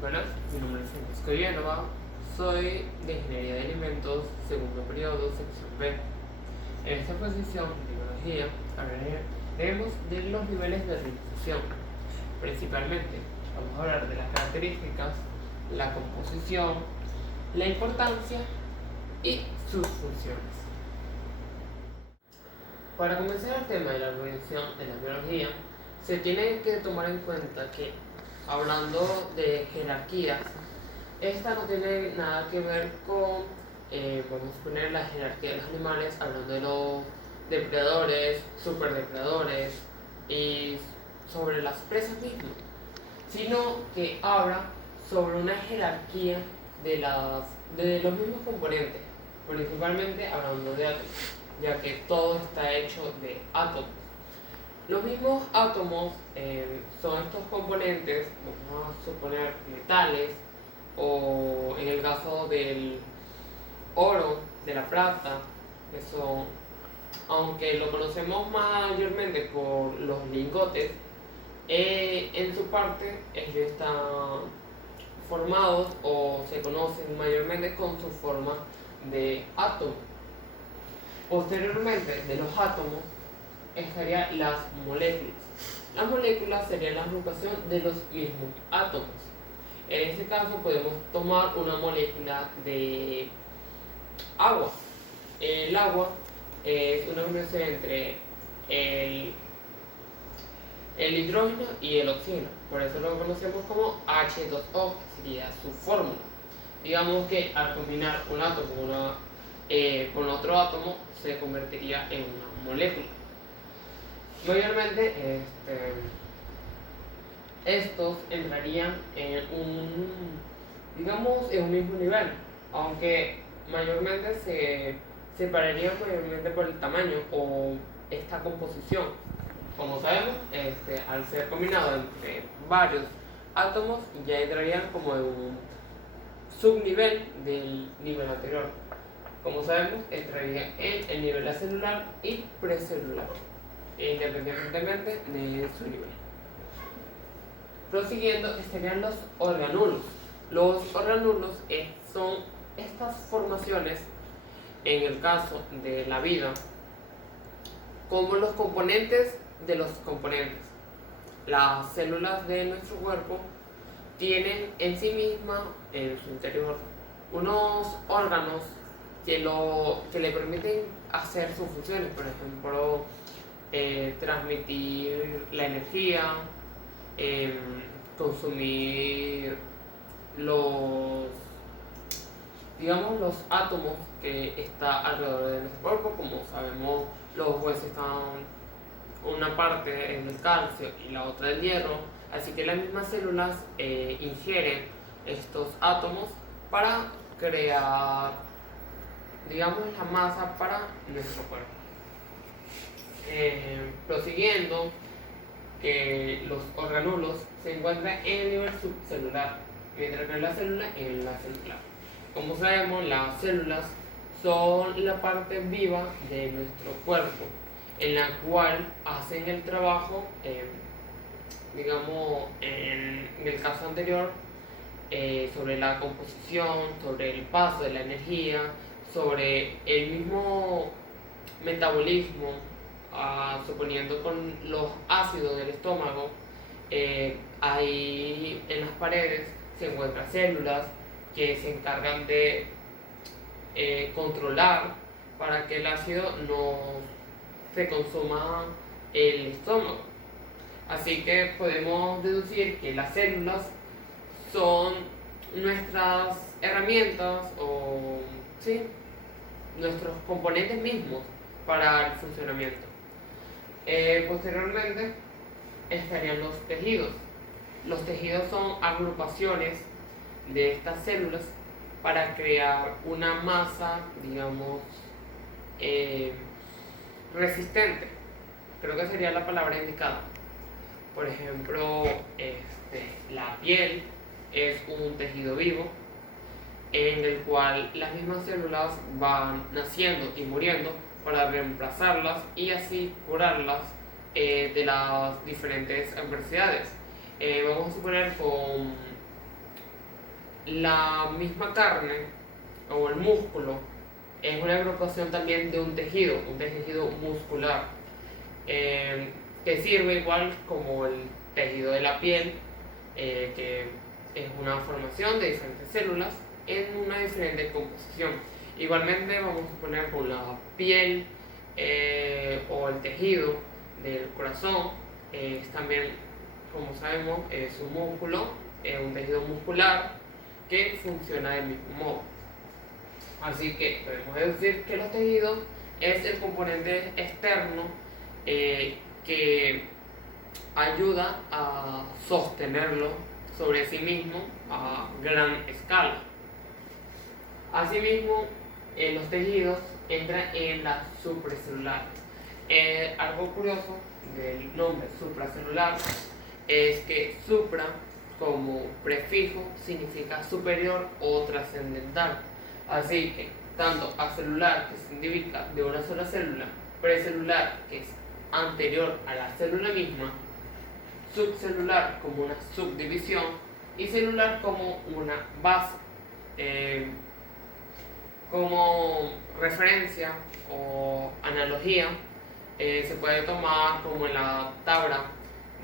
Buenas, mi nombre es Francisco Hierba, soy de Ingeniería de Alimentos, segundo periodo, sección B. En esta posición de biología hablaremos de los niveles de organización. Principalmente vamos a hablar de las características, la composición, la importancia y sus funciones. Para comenzar el tema de la organización de la biología, se tiene que tomar en cuenta que, hablando de jerarquías, esta no tiene nada que ver con, vamos a poner la jerarquía de los animales, hablando de los depredadores, superdepredadores y sobre las presas mismas, sino que habla sobre una jerarquía de los mismos componentes, principalmente hablando de átomos, ya que todo está hecho de átomos. Los mismos átomos son estos componentes, vamos a suponer metales, o en el caso del oro, de la plata, que son, aunque lo conocemos mayormente por los lingotes, en su parte ellos están formados o se conocen mayormente con su forma de átomo. Posteriormente de los átomos estarían las moléculas. Las moléculas serían la agrupación de los mismos átomos. En este caso podemos tomar una molécula de agua. El agua es una combinación entre el hidrógeno y el oxígeno. Por eso lo conocemos como H2O, que sería su fórmula. Digamos que al combinar un átomo con otro átomo se convertiría en una molécula. Mayormente estos entrarían en digamos, en un mismo nivel, aunque mayormente se separarían mayormente por el tamaño o esta composición. Como sabemos, al ser combinado entre varios átomos, ya entrarían como en un subnivel del nivel anterior. Como sabemos, entraría en el nivel acelular y precelular, independientemente de su nivel. Prosiguiendo, estarían los organulos. Los organulos son estas formaciones, en el caso de la vida, como los componentes de los componentes. Las células de nuestro cuerpo tienen en sí misma, en su interior, unos órganos que le permiten hacer sus funciones, por ejemplo, transmitir la energía, consumir los, digamos, los átomos que está alrededor de nuestro cuerpo. Como sabemos, los huesos están una parte en el calcio y la otra el hierro, así que las mismas células ingieren estos átomos para crear, digamos, la masa para nuestro cuerpo. Prosiguiendo, que los organulos se encuentran en el nivel subcelular, mientras que la célula en la celular. Como sabemos, las células son la parte viva de nuestro cuerpo, en la cual hacen el trabajo, digamos, en el caso anterior, sobre la composición, sobre el paso de la energía, sobre el mismo metabolismo, suponiendo con los ácidos del estómago. Ahí en las paredes se encuentran células que se encargan de controlar para que el ácido no se consuma el estómago. Así que podemos deducir que las células son nuestras herramientas o sí, nuestros componentes mismos para el funcionamiento. Posteriormente estarían los tejidos. Los tejidos son agrupaciones de estas células para crear una masa, digamos, resistente. Creo que sería la palabra indicada. Por ejemplo, la piel es un tejido vivo en el cual las mismas células van naciendo y muriendo para reemplazarlas y así curarlas de las diferentes adversidades. Vamos a suponer con la misma carne o el músculo es una agrupación también de un tejido muscular, que sirve igual como el tejido de la piel, que es una formación de diferentes células en una diferente composición. Igualmente vamos a poner con la piel o el tejido del corazón, es también, como sabemos, es un músculo, un tejido muscular que funciona del mismo modo. Así que podemos decir que los tejidos es el componente externo que ayuda a sostenerlo sobre sí mismo a gran escala. Asimismo, los tejidos entran en la supracelular. Algo curioso del nombre supracelular es que supra como prefijo significa superior o trascendental. Así que tanto acelular, que se indica de una sola célula, precelular, que es anterior a la célula misma, subcelular como una subdivisión y celular como una base. Como referencia o analogía, se puede tomar como en la tabla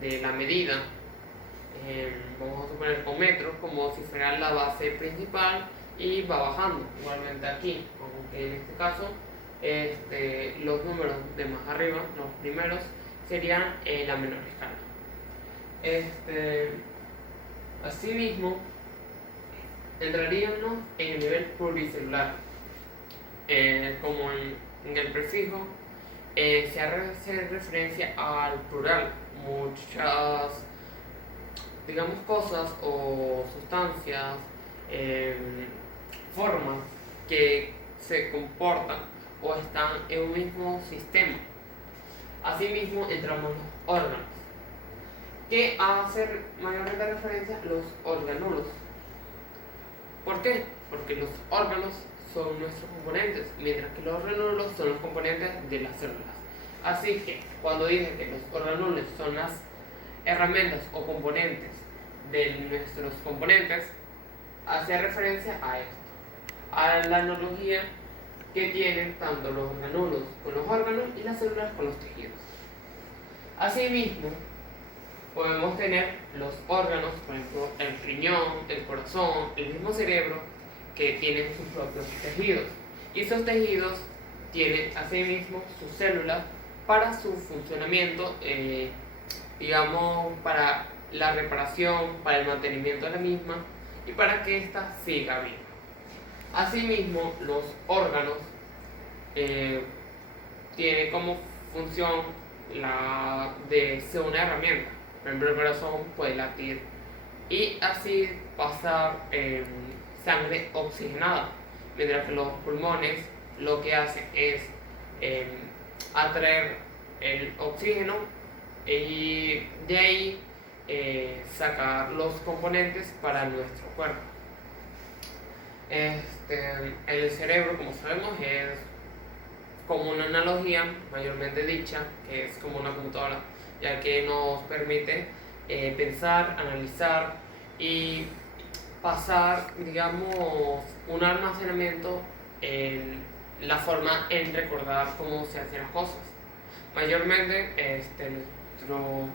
de la medida, vamos a suponer con metros, como si fuera la base principal y va bajando. Igualmente aquí, aunque en este caso los números de más arriba, los primeros, serían la menor escala. Asimismo, entraríamos en el nivel pluricelular. Como en el prefijo, se hace referencia al plural. Muchas, digamos, cosas o sustancias, formas que se comportan o están en un mismo sistema. Asimismo, entramos los órganos, que hace mayormente referencia a los organulos. ¿Por qué? Porque los órganos son nuestros componentes, mientras que los organulos son los componentes de las células. Así que cuando dije que los organulos son las herramientas o componentes de nuestros componentes, hace referencia a esto, a la analogía que tienen tanto los organulos con los órganos y las células con los tejidos. Asimismo, podemos tener los órganos, por ejemplo, el riñón, el corazón, el mismo cerebro, que tienen sus propios tejidos. Y esos tejidos tienen asimismo sus células para su funcionamiento, digamos, para la reparación, para el mantenimiento de la misma y para que ésta siga viva. Asimismo, los órganos tienen como función la de ser una herramienta. Por ejemplo, el corazón puede latir y así pasar sangre oxigenada, mientras que los pulmones lo que hacen es atraer el oxígeno y de ahí sacar los componentes para nuestro cuerpo. El cerebro, como sabemos, es como una analogía mayormente dicha, que es como una computadora, ya que nos permite pensar, analizar y pasar, digamos, un almacenamiento en la forma en recordar cómo se hacen las cosas. Mayormente nuestro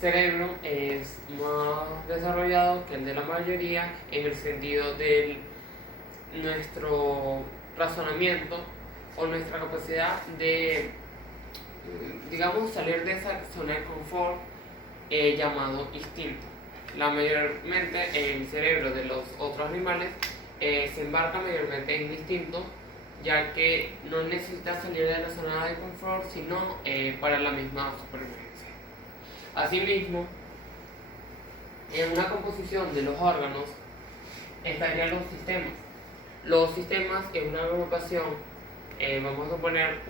cerebro es más desarrollado que el de la mayoría en el sentido de nuestro razonamiento o nuestra capacidad de, digamos, salir de esa zona de confort llamado instinto. Mayormente el cerebro de los otros animales se embarca mayormente en instinto, ya que no necesita salir de la zona de confort, sino para la misma supervivencia. Asimismo, en una composición de los órganos estarían los sistemas. Los sistemas es una agrupación, vamos a poner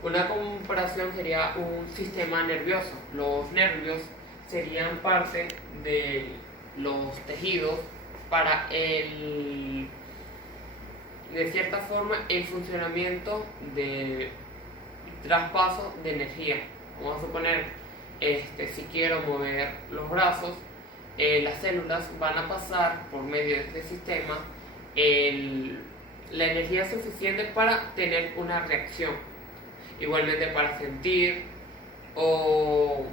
una comparación sería un sistema nervioso. Los nervios serían parte de los tejidos para de cierta forma, el funcionamiento de traspaso de energía. Vamos a suponer, si quiero mover los brazos, las células van a pasar por medio de este sistema la energía suficiente para tener una reacción, igualmente para sentir o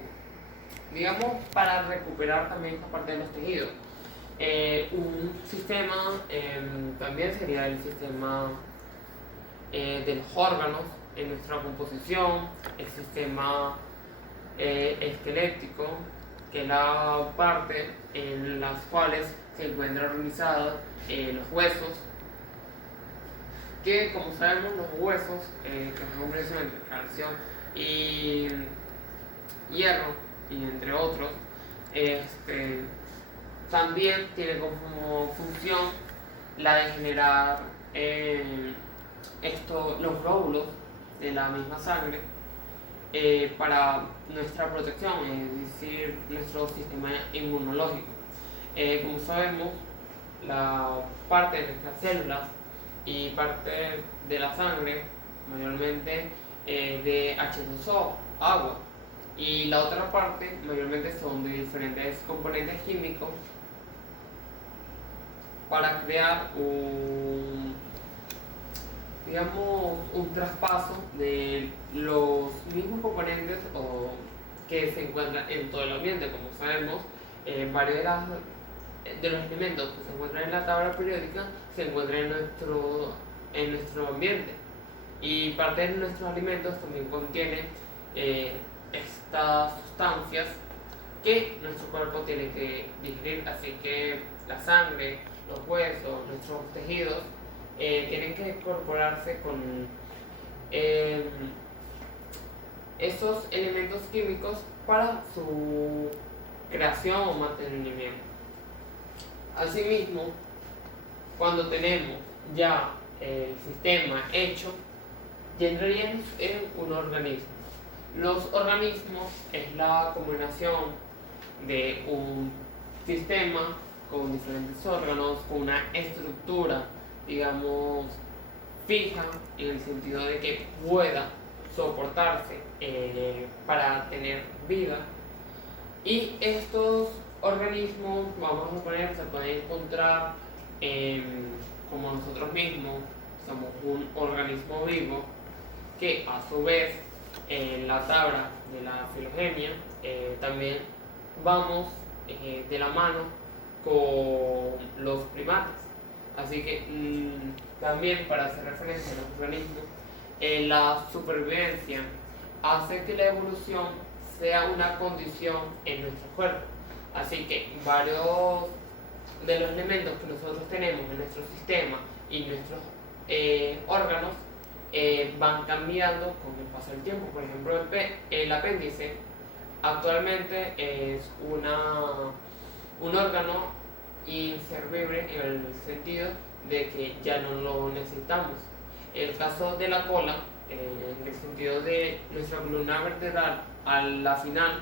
digamos para recuperar también esta parte de los tejidos. Un sistema también sería el sistema de los órganos en nuestra composición, el sistema esquelético, que es la parte en las cuales se encuentran organizados los huesos, que como sabemos los huesos, que es una combinación entre calcio y hierro, y entre otros, también tiene como función la de generar los glóbulos de la misma sangre para nuestra protección, es decir, nuestro sistema inmunológico. Como sabemos, la parte de nuestras células y parte de la sangre, mayormente de H2O, agua, y la otra parte mayormente son de diferentes componentes químicos para crear un traspaso de los mismos componentes que se encuentran en todo el ambiente. Como sabemos, varios de los elementos que se encuentran en la tabla periódica se encuentran en nuestro ambiente, y parte de nuestros alimentos también contienen estas sustancias que nuestro cuerpo tiene que digerir, así que la sangre, los huesos, nuestros tejidos tienen que incorporarse con esos elementos químicos para su creación o mantenimiento. Asimismo, cuando tenemos ya el sistema hecho, ya entraríamos en un organismo. Los organismos es la combinación de un sistema con diferentes órganos, con una estructura, digamos, fija, en el sentido de que pueda soportarse para tener vida. Y estos organismos, vamos a poner, se pueden encontrar como nosotros mismos, somos un organismo vivo, que a su vez en la tabla de la filogenia también vamos de la mano con los primates. Así que también, para hacer referencia a los organismos, la supervivencia hace que la evolución sea una condición en nuestro cuerpo. Así que varios de los elementos que nosotros tenemos en nuestro sistema y nuestros órganos van cambiando con el paso del tiempo. Por ejemplo, el apéndice actualmente es un órgano inservible en el sentido de que ya no lo necesitamos. El caso de la cola, en el sentido de nuestra columna vertebral, a la final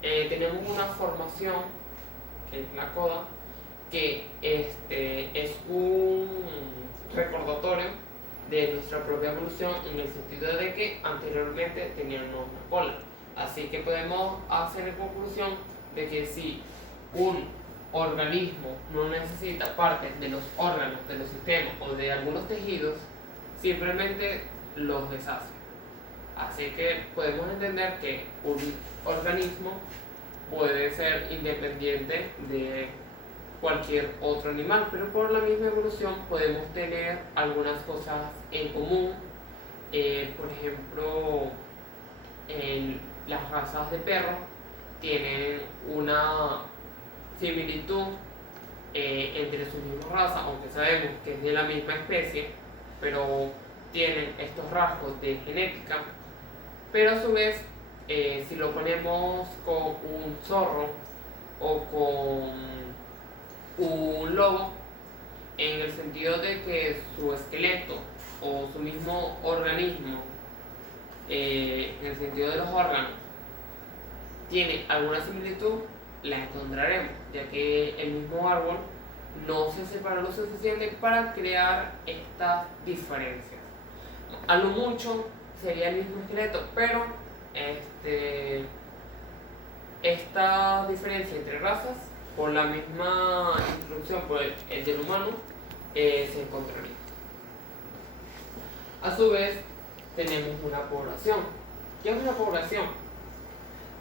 tenemos una formación, que es la coda, que es un recordatorio de nuestra propia evolución, en el sentido de que anteriormente teníamos una cola. Así que podemos hacer en conclusión de que si un organismo no necesita partes de los órganos, de los sistemas o de algunos tejidos, simplemente los deshace. Así que podemos entender que un organismo puede ser independiente de cualquier otro animal, pero por la misma evolución podemos tener algunas cosas en común. Por ejemplo, las razas de perros tienen una similitud entre sus mismas razas, aunque sabemos que es de la misma especie, pero tienen estos rasgos de genética. Pero a su vez, si lo ponemos con un zorro o con un lobo, en el sentido de que su esqueleto o su mismo organismo, en el sentido de los órganos, tiene alguna similitud, la encontraremos, ya que el mismo árbol no se separa lo suficiente para crear estas diferencias. A lo mucho sería el mismo esqueleto, pero esta diferencia entre razas por la misma introducción por el del humano, se encontraría. A su vez, tenemos una población. ¿Qué es una población?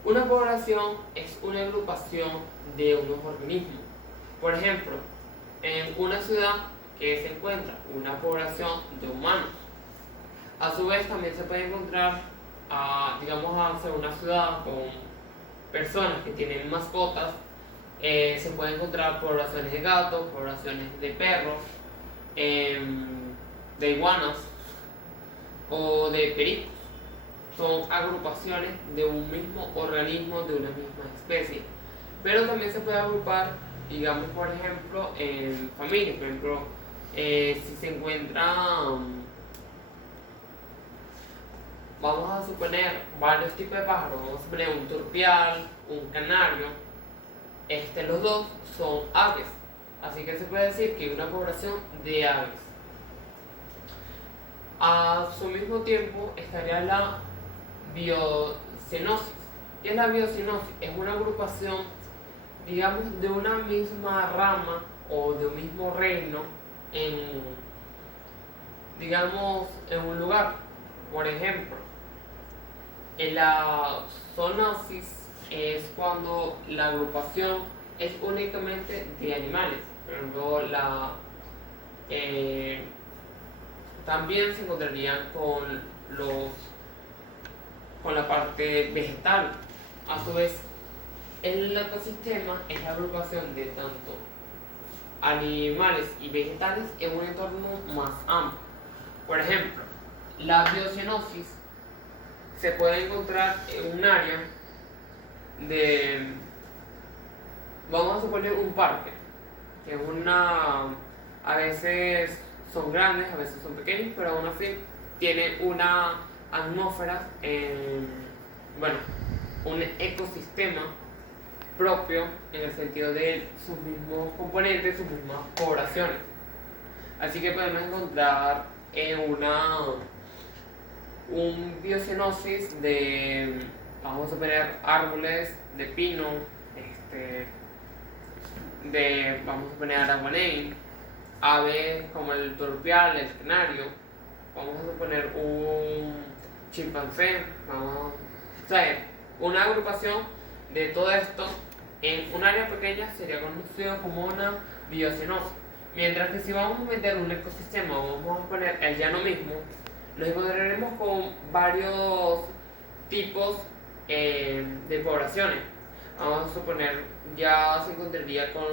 Una población es una agrupación de unos organismos. Por ejemplo, en una ciudad que se encuentra una población de humanos. A su vez, también se puede encontrar, digamos, hacia una ciudad con personas que tienen mascotas. Se pueden encontrar poblaciones de gatos, poblaciones de perros, de iguanas o de pericos. Son agrupaciones de un mismo organismo, de una misma especie. Pero también se puede agrupar, digamos, por ejemplo, en familias. Por ejemplo, si se encuentran, vamos a suponer, varios tipos de pájaros. Vamos a suponer un turpial, un canario. Los dos son aves. Así que se puede decir que hay una población de aves. A su mismo tiempo estaría la biocenosis. ¿Qué es la biocenosis? Es una agrupación, digamos, de una misma rama o de un mismo reino digamos, en un lugar. Por ejemplo, en la zoonosis es cuando la agrupación es únicamente de animales. Por ejemplo, también se encontrarían con la parte vegetal. A su vez, el ecosistema es la agrupación de tanto animales y vegetales en un entorno más amplio. Por ejemplo, la biocenosis se puede encontrar en un área de, vamos a suponer, un parque, que a veces son grandes, a veces son pequeños, pero aún así tiene una atmósfera, bueno, un ecosistema propio en el sentido de sus mismos componentes, sus mismas poblaciones. Así que podemos encontrar un biocenosis de, vamos a poner, árboles de pino, vamos a poner araguaney, aves como el turpial, el canario, vamos a suponer un chimpancé, o sea, una agrupación de todo esto en un área pequeña sería conocido como una biocenosis. Mientras que si vamos a meter un ecosistema, vamos a poner el llano mismo, nos encontraremos con varios tipos de poblaciones. Vamos a suponer, ya se encontraría con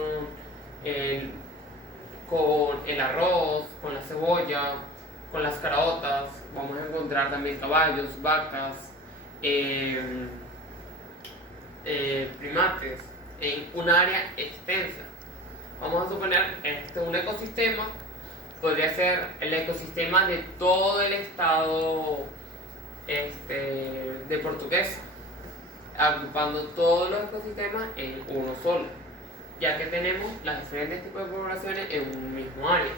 el arroz, con la cebolla, con las caraotas. Vamos a encontrar también caballos, vacas, primates, en un área extensa. Vamos a suponer un ecosistema podría ser el ecosistema de todo el estado de Portuguesa, agrupando todos los ecosistemas en uno solo, ya que tenemos las diferentes tipos de poblaciones en un mismo área.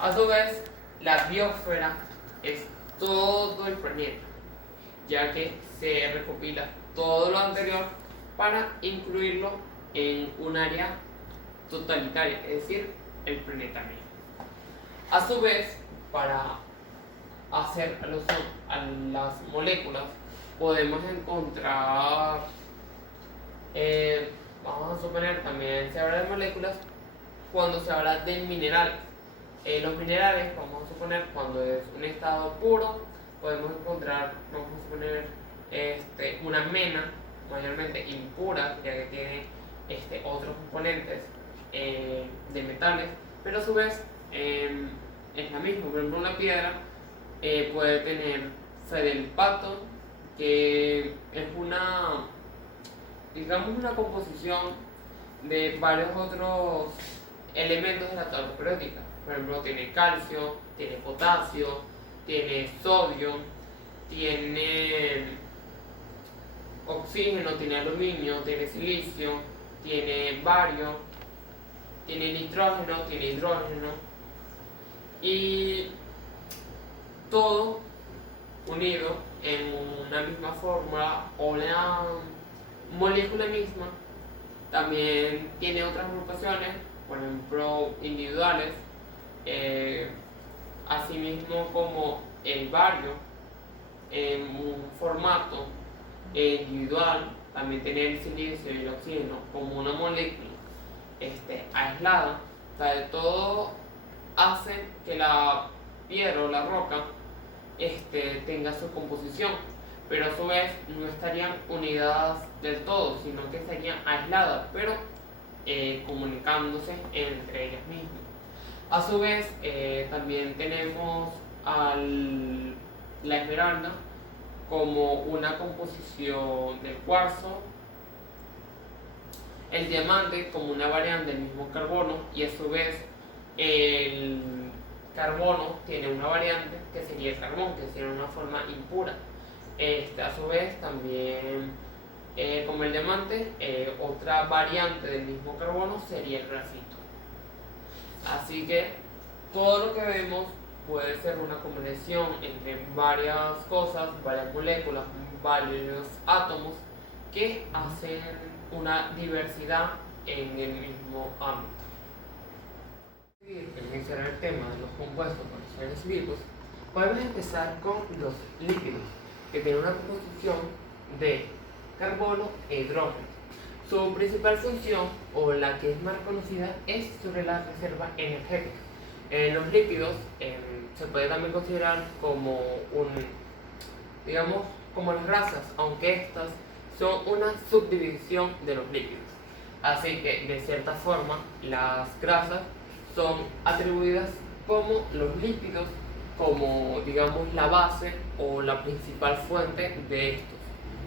A su vez, la biosfera es todo el planeta, ya que se recopila todo lo anterior para incluirlo en un área totalitaria, es decir, el planeta mismo. A su vez, para hacer alusión a las moléculas, podemos encontrar, vamos a suponer, también se habla de moléculas cuando se habla de minerales. Los minerales, vamos a suponer, cuando es un estado puro, podemos encontrar, vamos a suponer, una mena, mayormente impura, ya que tiene otros componentes de metales, pero a su vez es la misma. Por ejemplo, una piedra puede tener feldespato, que es digamos, una composición de varios otros elementos de la tabla periódica. Por ejemplo, tiene calcio, tiene potasio, tiene sodio, tiene oxígeno, tiene aluminio, tiene silicio, tiene bario, tiene nitrógeno, tiene hidrógeno, y todo unido en una misma fórmula o la molécula misma También tiene otras agrupaciones, por ejemplo, individuales, eh, asimismo como el bario, en un formato individual. También tiene el silicio y el oxígeno como una molécula aislada. O sea, de todo hace que la piedra o la roca tenga su composición, pero a su vez no estarían unidas del todo, sino que estarían aisladas, pero comunicándose entre ellas mismas. A su vez, también tenemos la esmeralda como una composición del cuarzo, el diamante como una variante del mismo carbono, y a su vez el carbono tiene una variante que sería el carbón, que sería una forma impura. A su vez también, como el diamante, otra variante del mismo carbono sería el grafito. Así que todo lo que vemos puede ser una combinación entre varias cosas, varias moléculas, varios átomos que hacen una diversidad en el mismo ámbito. Al mencionar el tema de los compuestos por los seres vivos, podemos empezar con los lípidos, que tienen una composición de carbono e hidrógeno. Su principal función, o la que es más conocida, es sobre la reserva energética. Los lípidos se puede también considerar como como las grasas, aunque estas son una subdivisión de los lípidos. Así que, de cierta forma, las grasas son atribuidas como los lípidos, como digamos la base o la principal fuente de estos,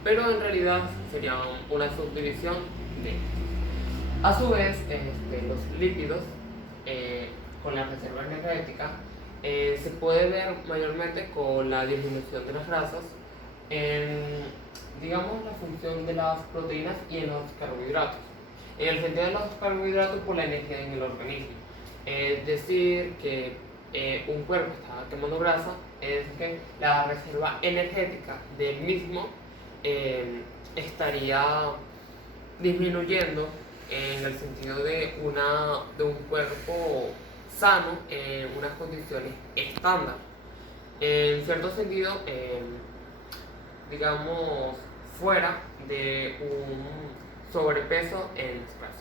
pero en realidad serían una subdivisión de estos. A su vez, los lípidos con la reserva energética se puede ver mayormente con la disminución de las grasas en, digamos, la función de las proteínas y en los carbohidratos. En el sentido de los carbohidratos, por la energía en el organismo. Es decir, que un cuerpo está quemando grasa, es que la reserva energética del mismo estaría disminuyendo en el sentido de un cuerpo sano en unas condiciones estándar. En cierto sentido, digamos, fuera de un sobrepeso en las grasas.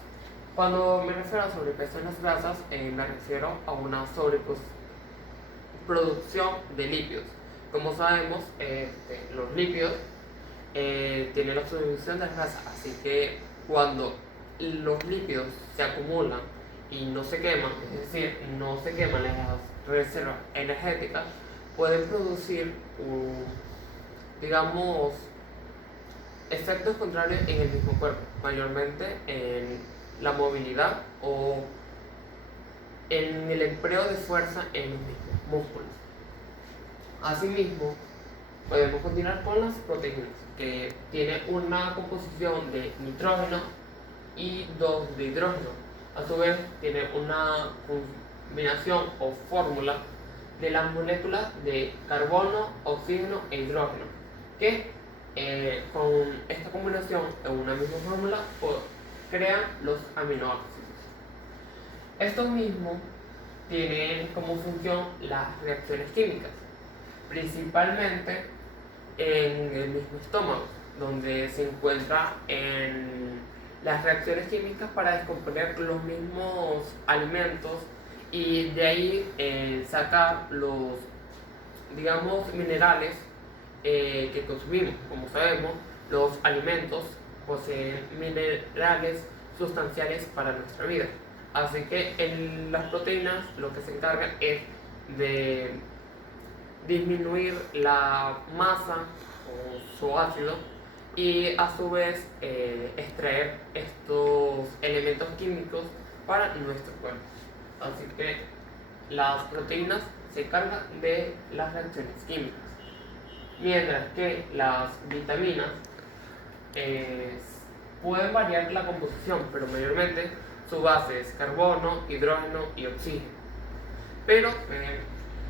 Cuando me refiero a sobrepeso en las grasas, me refiero a una sobreproducción de lípidos. Como sabemos, los lípidos tienen la subdivisión de las grasas, así que cuando los lípidos se acumulan y no se queman, es decir, no se queman las reservas energéticas, pueden producir, digamos, efectos contrarios en el mismo cuerpo, mayormente en la movilidad o en el empleo de fuerza en los mismos músculos. Asimismo, podemos continuar con las proteínas, que tienen una composición de nitrógeno y 2 de hidrógeno. A su vez, tiene una combinación o fórmula de las moléculas de carbono, oxígeno e hidrógeno, que con esta combinación en una misma fórmula crean los aminoácidos. Estos mismos tienen como función las reacciones químicas, principalmente en el mismo estómago, donde se encuentran en las reacciones químicas para descomponer los mismos alimentos y de ahí sacar los, digamos, minerales que consumimos. Como sabemos, los alimentos poseen minerales sustanciales para nuestra vida. Así que en las proteínas lo que se encargan es de disminuir la masa o su ácido y a su vez extraer estos elementos químicos para nuestro cuerpo. Así que las proteínas se encargan de las reacciones químicas, mientras que las vitaminas pueden variar la composición, pero mayormente su base es carbono, hidrógeno y oxígeno. Pero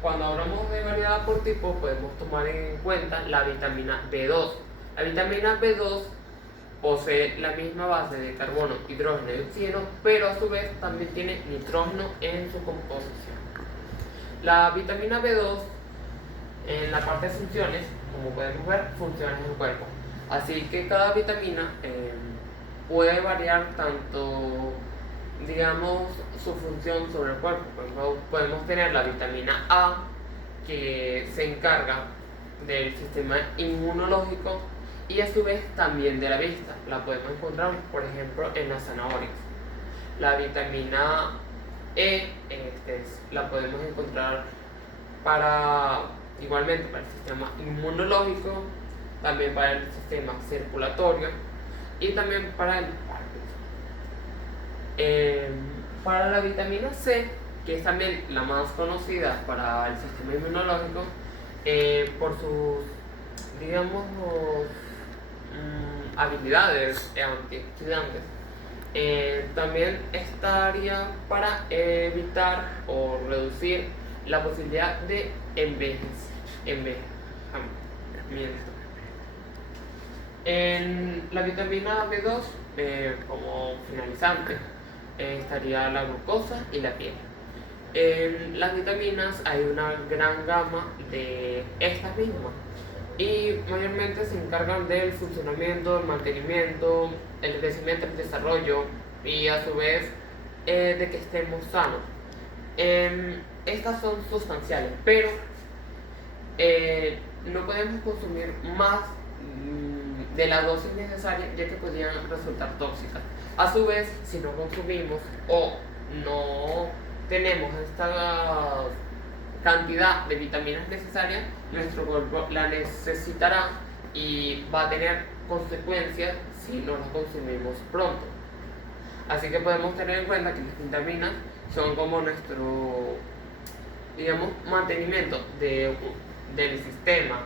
cuando hablamos de variedad por tipo, podemos tomar en cuenta la vitamina B2. La vitamina B2 posee la misma base de carbono, hidrógeno y oxígeno, pero a su vez también tiene nitrógeno en su composición. La vitamina B2, en la parte de funciones, como podemos ver, funciona en el cuerpo. Así que cada vitamina puede variar tanto, digamos, su función sobre el cuerpo. Por ejemplo, podemos tener la vitamina A, que se encarga del sistema inmunológico y a su vez también de la vista. La podemos encontrar, por ejemplo, en las zanahorias. La vitamina E la podemos encontrar igualmente para el sistema inmunológico, también para el sistema circulatorio y también para el para la vitamina C, que es también la más conocida para el sistema inmunológico, por sus, digamos, habilidades antioxidantes. También estaría para evitar o reducir la posibilidad de envejecimiento. En la vitamina B2, como finalizante, estaría la glucosa y la piel. En las vitaminas hay una gran gama de estas mismas y mayormente se encargan del funcionamiento, el mantenimiento, el crecimiento, el desarrollo y a su vez de que estemos sanos. Estas son sustanciales, pero no podemos consumir más de la dosis necesaria, ya que podrían resultar tóxicas. A su vez, si no consumimos o no tenemos esta cantidad de vitaminas necesarias, nuestro cuerpo la necesitará y va a tener consecuencias si no las consumimos pronto. Así que podemos tener en cuenta que las vitaminas son como nuestro, digamos, mantenimiento del sistema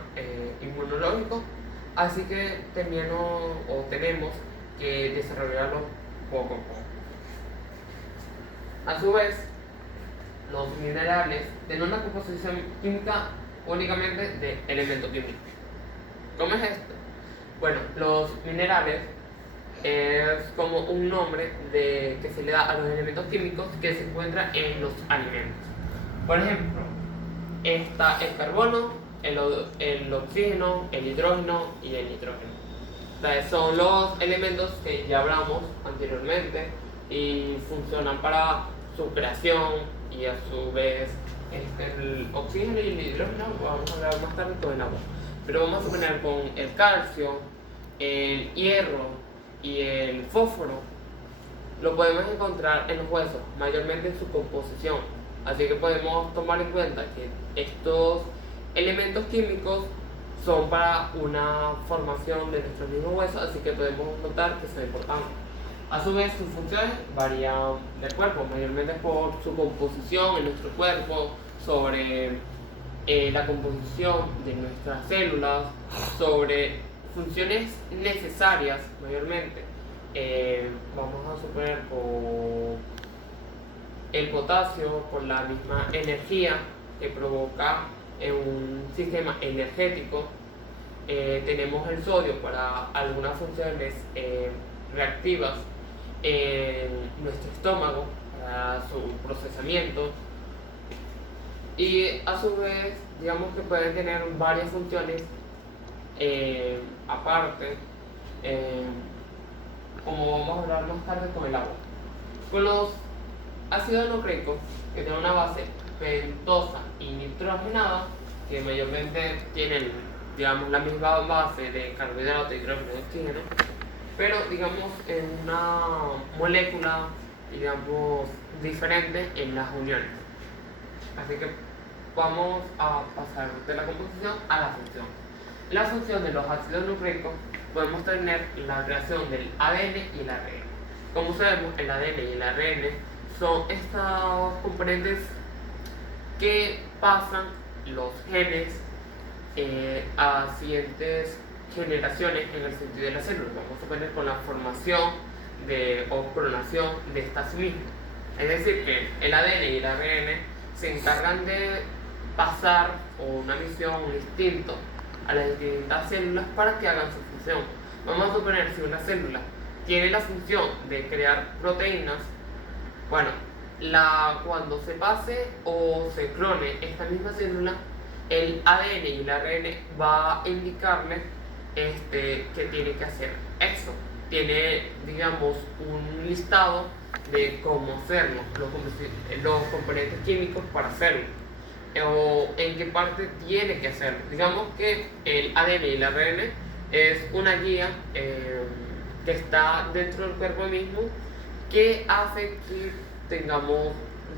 inmunológico, así que tenemos que desarrollarlo poco a poco. A su vez, los minerales tienen una composición química únicamente de elementos químicos. ¿Cómo es esto? Bueno, los minerales es como un nombre que se le da a los elementos químicos que se encuentran en los alimentos. Por ejemplo, está el carbono, el oxígeno, el hidrógeno y el nitrógeno. Son los elementos que ya hablamos anteriormente y funcionan para su creación, y a su vez el oxígeno y el hidrógeno vamos a hablar más tarde con el agua. Pero vamos a poner con el calcio, el hierro y el fósforo. Lo podemos encontrar en los huesos, mayormente en su composición. Así que podemos tomar en cuenta que estos elementos químicos son para una formación de nuestros mismos huesos, así que podemos notar que son importantes. A su vez, sus funciones varían del cuerpo, mayormente por su composición en nuestro cuerpo, sobre la composición de nuestras células, sobre funciones necesarias mayormente. Vamos a suponer por el potasio, por la misma energía que provoca en un sistema energético. Tenemos el sodio para algunas funciones reactivas en nuestro estómago, para su procesamiento, y a su vez, digamos que pueden tener varias funciones aparte, como vamos a hablar más tarde con el agua. Con los ácidos nucleicos, que tienen una base pentosa y nitrogenada, que mayormente tienen, digamos, la misma base de carbohidrato, hidrógeno y oxígeno, pero digamos en una molécula, digamos, diferente en las uniones. Así que vamos a pasar de la composición a la función. La función de los ácidos nucleicos, podemos tener la creación del ADN y el ARN. Como sabemos, el ADN y el ARN son estos componentes que pasan los genes a siguientes generaciones en el sentido de las células. Vamos a poner con la formación o clonación de estas mismas. Es decir, que el ADN y el ARN se encargan de pasar una misión, un instinto a las distintas células para que hagan su función. Vamos a suponer si una célula tiene la función de crear proteínas, bueno, cuando se pase o se clone esta misma célula, el ADN y el ARN va a indicarle que tiene que hacer eso. Tiene, digamos, un listado de cómo hacerlo, los componentes químicos para hacerlo, o en qué parte tiene que hacerlo. Digamos que el ADN y el ARN es una guía que está dentro del cuerpo mismo, que hace que tengamos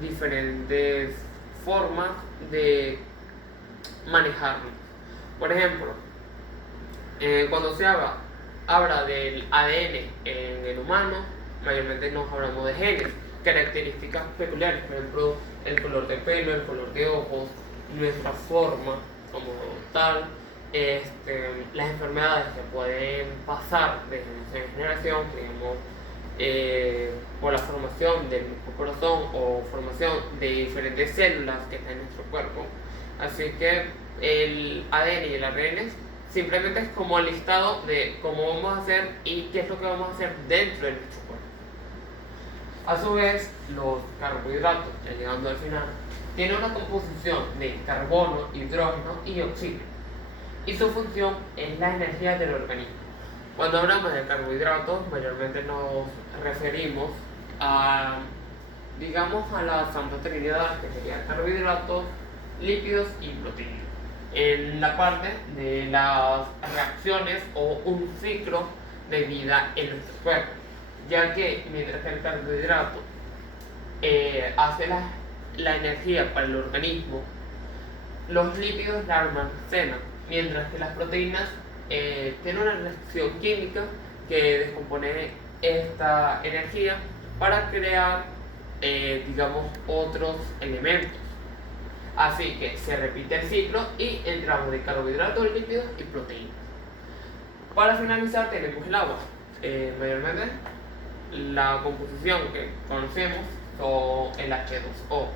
diferentes formas de manejarlo. Por ejemplo, cuando se habla del ADN en el humano, mayormente nos hablamos de genes, características peculiares, por ejemplo, el color de pelo, el color de ojos, nuestra forma como tal, las enfermedades que pueden pasar de generación en generación, digamos, por la formación del mismo corazón o formación de diferentes células que están en nuestro cuerpo. Así que el ADN y el ARN simplemente es como el listado de cómo vamos a hacer y qué es lo que vamos a hacer dentro de nuestro cuerpo. A su vez, los carbohidratos, ya llegando al final, tienen una composición de carbono, hidrógeno y oxígeno, y su función es la energía del organismo. Cuando hablamos de carbohidratos, mayormente nos referimos a, digamos, a la Santa Trinidad, que sería carbohidratos, lípidos y proteínas, en la parte de las reacciones o un ciclo de vida en nuestro cuerpo, ya que mientras que el carbohidrato hace la energía para el organismo, los lípidos la almacenan, mientras que las proteínas tienen una reacción química que descompone esta energía para crear, digamos, otros elementos. Así que se repite el ciclo y entramos de carbohidratos, lípidos y proteínas. Para finalizar tenemos el agua. Mayormente la composición que conocemos son el H2O.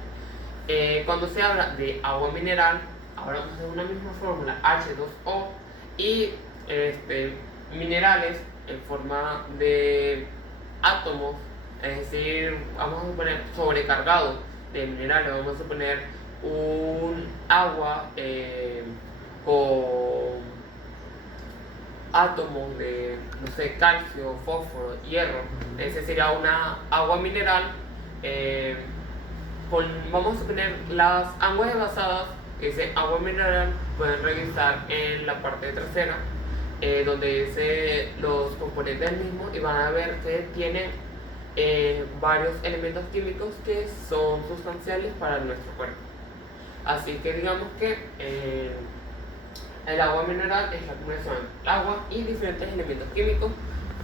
Cuando se habla de agua mineral, hablamos de una misma fórmula, H2O, y minerales en forma de átomos, es decir, vamos a suponer sobrecargados de minerales, vamos a suponer un agua con átomos de, no sé, calcio, fósforo, hierro. Ese sería una agua mineral. Vamos a suponer las aguas envasadas, que dice agua mineral, pueden revisar en la parte trasera, donde dice los componentes del mismo, y van a ver que tiene varios elementos químicos que son sustanciales para nuestro cuerpo. Así que digamos que el agua mineral es la combinación del agua y diferentes elementos químicos,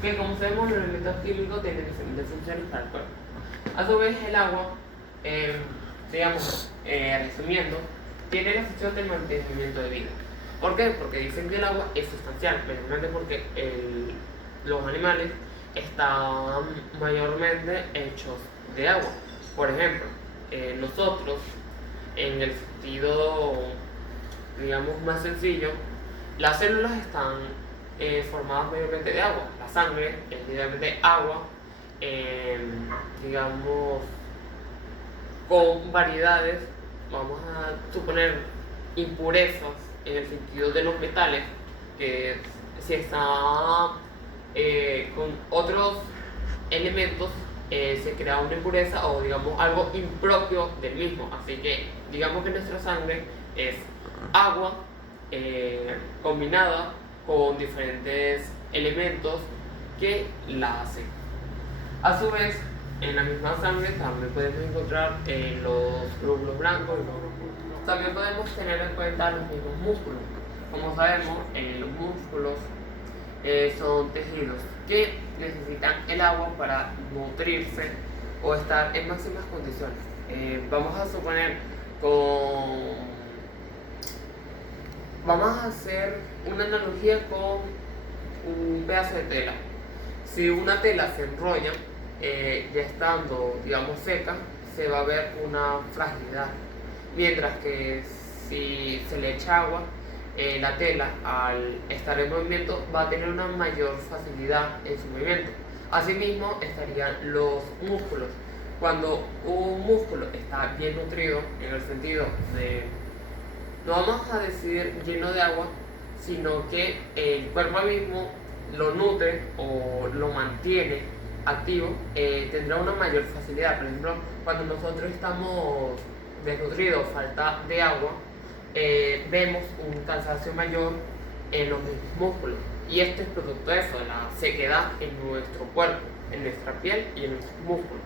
que como sabemos los elementos químicos tienen diferentes funciones para el cuerpo. A su vez el agua, digamos, resumiendo, tiene la función del mantenimiento de vida. ¿Por qué? Porque dicen que el agua es sustancial, mayormente porque los animales están mayormente hechos de agua. Por ejemplo, nosotros, en el sentido, digamos, más sencillo, las células están formadas mayormente de agua. La sangre es literalmente agua, digamos, con variedades, vamos a suponer impurezas en el sentido de los metales, que si está con otros elementos, se crea una impureza o digamos algo impropio del mismo. Así que digamos que nuestra sangre es agua combinada con diferentes elementos que la hacen. A su vez, en la misma sangre también podemos encontrar los glóbulos blancos y los glóbulos. También podemos tener en cuenta los mismos músculos. Como sabemos, los músculos son tejidos que necesitan el agua para nutrirse o estar en máximas condiciones. Vamos a suponer vamos a hacer una analogía con un pedazo de tela. Si una tela se enrolla, ya estando, digamos, seca, se va a ver una fragilidad. Mientras que si se le echa agua, la tela, al estar en movimiento, va a tener una mayor facilidad en su movimiento. Asimismo, estarían los músculos. Cuando un músculo está bien nutrido, en el sentido de, no vamos a decir lleno de agua, sino que el cuerpo mismo lo nutre o lo mantiene activo, tendrá una mayor facilidad. Por ejemplo, cuando nosotros estamos desnutridos, falta de agua, vemos un cansancio mayor en los mismos músculos. Y esto es producto de eso, de la sequedad en nuestro cuerpo, en nuestra piel y en nuestros músculos.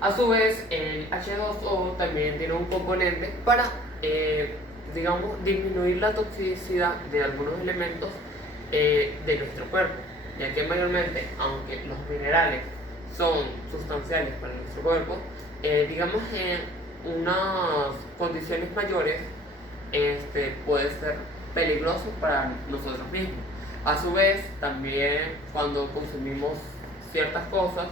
A su vez, el H2O también tiene un componente para, digamos, disminuir la toxicidad de algunos elementos de nuestro cuerpo, ya que mayormente, aunque los minerales son sustanciales para nuestro cuerpo, digamos en unas condiciones mayores, puede ser peligroso para nosotros mismos. A su vez, también cuando consumimos ciertas cosas,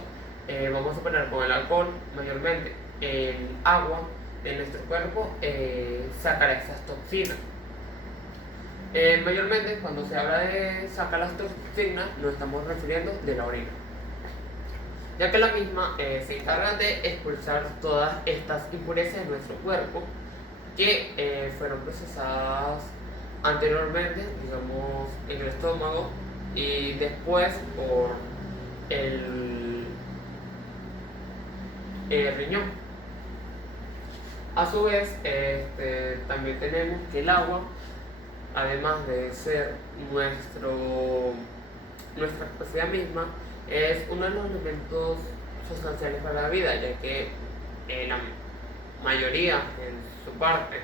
vamos a poner con el alcohol, mayormente el agua de nuestro cuerpo sacará esas toxinas. Mayormente cuando se habla de sacar las toxinas nos estamos refiriendo de la orina, ya que la misma se encarga de expulsar todas estas impurezas de nuestro cuerpo que fueron procesadas anteriormente, digamos, en el estómago y después por el riñón. A su vez, también tenemos que el agua, además de ser nuestra capacidad misma, es uno de los elementos sustanciales para la vida, ya que la mayoría, en su parte,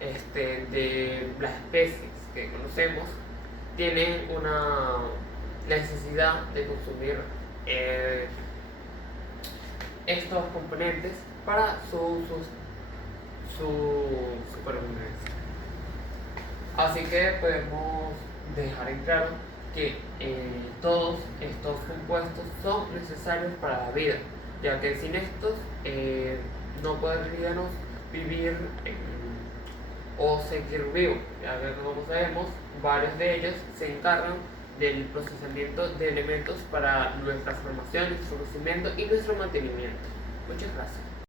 de las especies que conocemos, tienen una necesidad de consumir estos componentes para su supervivencia. Así que podemos dejar en claro que todos estos compuestos son necesarios para la vida, ya que sin estos no podríamos vivir o seguir vivos, ya que como sabemos, varios de ellos se encargan del procesamiento de elementos para nuestra formación, nuestro crecimiento y nuestro mantenimiento. Muchas gracias.